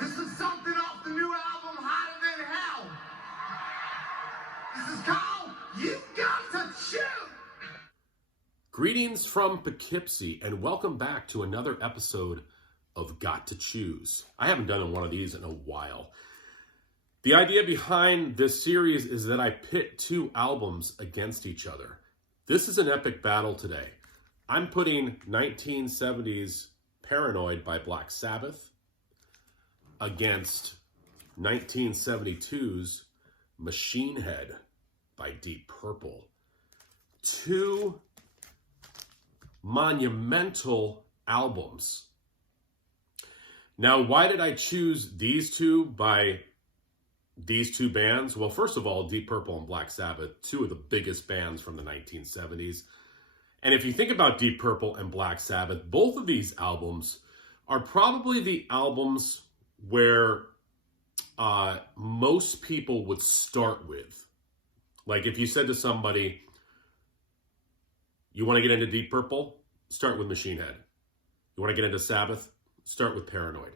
This is something off the new album, Hotter Than Hell. This is called You've Got to Choose. Greetings from Poughkeepsie, and welcome back to another episode of Got to Choose. I haven't done one of these in a while. The idea behind this series is that I pit two albums against each other. This is an epic battle today. I'm putting 1970s Paranoid by Black Sabbath against 1972's Machine Head by Deep Purple. Two monumental albums. Now, why did I choose these two by these two bands? Well, first of all, Deep Purple and Black Sabbath, two of the biggest bands from the 1970s. And if you think about Deep Purple and Black Sabbath, both of these albums are probably the albums where most people would start with. Like if you said to somebody, you want to get into Deep Purple? Start with Machine Head. You want to get into Sabbath? Start with Paranoid.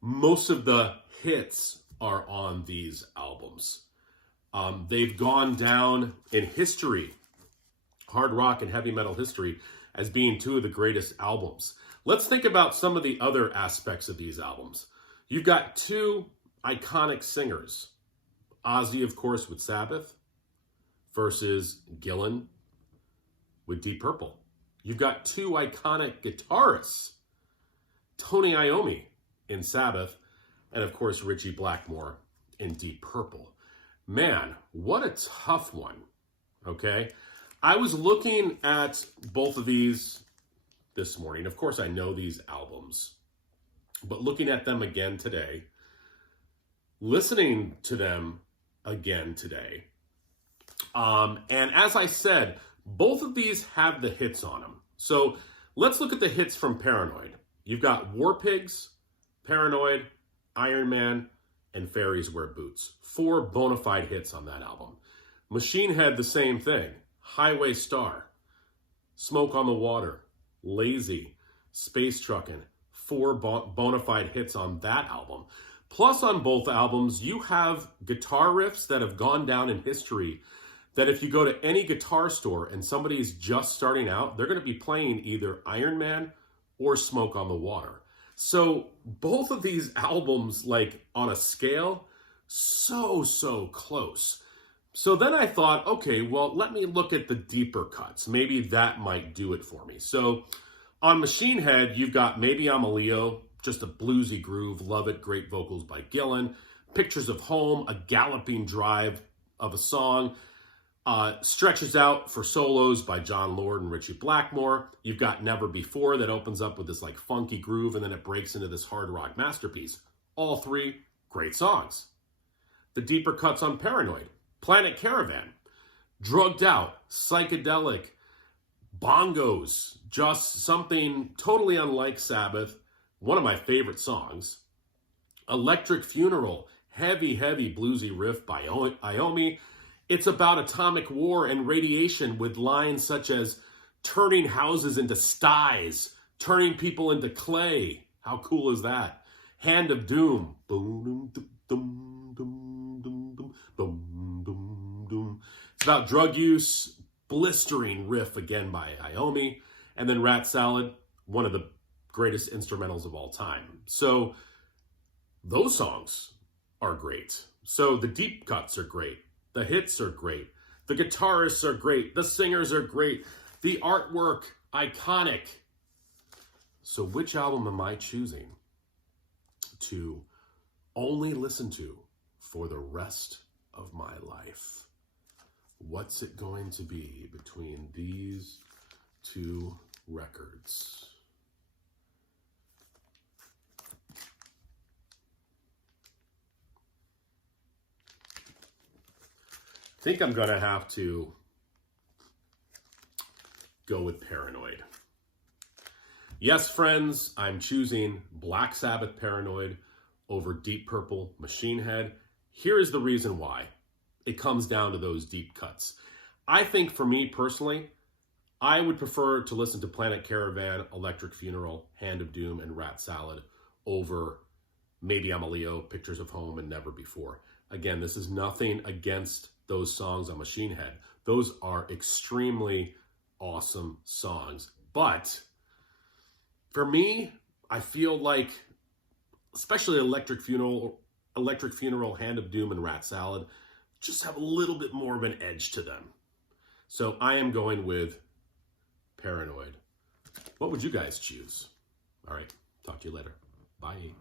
Most of the hits are on these albums. They've gone down in history, hard rock and heavy metal history, as being two of the greatest albums. Let's think about some of the other aspects of these albums. You've got two iconic singers. Ozzy, of course, with Sabbath versus Gillan with Deep Purple. You've got two iconic guitarists, Tony Iommi in Sabbath, and of course Ritchie Blackmore in Deep Purple. Man, what a tough one, okay? I was looking at both of these this morning. Of course, I know these albums, but looking at them again today, listening to them again today, and as I said, both of these have the hits on them. So let's look at the hits from Paranoid. You've got War Pigs, Paranoid, Iron Man, and Fairies Wear Boots. Four bona fide hits on that album. Machine Head, the same thing. Highway Star, Smoke on the Water, Lazy, Space Truckin'. Four bona fide hits on that album. Plus on both albums, you have guitar riffs that have gone down in history that if you go to any guitar store and somebody's just starting out, they're going to be playing either Iron Man or Smoke on the Water. So both of these albums, like on a scale, so close. So then I thought, okay, well, let me look at the deeper cuts. Maybe that might do it for me. So on Machine Head, you've got Maybe I'm a Leo, just a bluesy groove, love it, great vocals by Gillan. Pictures of Home, a galloping drive of a song. Stretches out for solos by John Lord and Ritchie Blackmore. You've got Never Before that opens up with this like funky groove and then it breaks into this hard rock masterpiece. All three great songs. The deeper cuts on Paranoid. Planet Caravan. Drugged Out, psychedelic, bongos, just something totally unlike Sabbath. One of my favorite songs. Electric Funeral, heavy bluesy riff by Iommi. It's about atomic war and radiation with lines such as turning houses into sties, turning people into clay. How cool is that? Hand of Doom. Boom, dum, dum, dum, dum, dum, dum, dum, dum. It's about drug use, blistering riff again by Iommi. And then Rat Salad, one of the greatest instrumentals of all time. So those songs are great. So the deep cuts are great. The hits are great. The guitarists are great. The singers are great. The artwork, iconic. So which album am I choosing to only listen to for the rest of my life? What's it going to be between these two records? I think I'm going to have to go with Paranoid. Yes, friends, I'm choosing Black Sabbath Paranoid over Deep Purple Machine Head. Here is the reason why. It comes down to those deep cuts. I think for me personally, I would prefer to listen to Planet Caravan, Electric Funeral, Hand of Doom, and Rat Salad over Maybe I'm a Leo, Pictures of Home, and Never Before. Again, this is nothing against those songs on Machine Head. Those are extremely awesome songs. But for me, I feel like, especially Electric Funeral, Hand of Doom, and Rat Salad, just have a little bit more of an edge to them. So I am going with Paranoid. What would you guys choose? All right, talk to you later. Bye.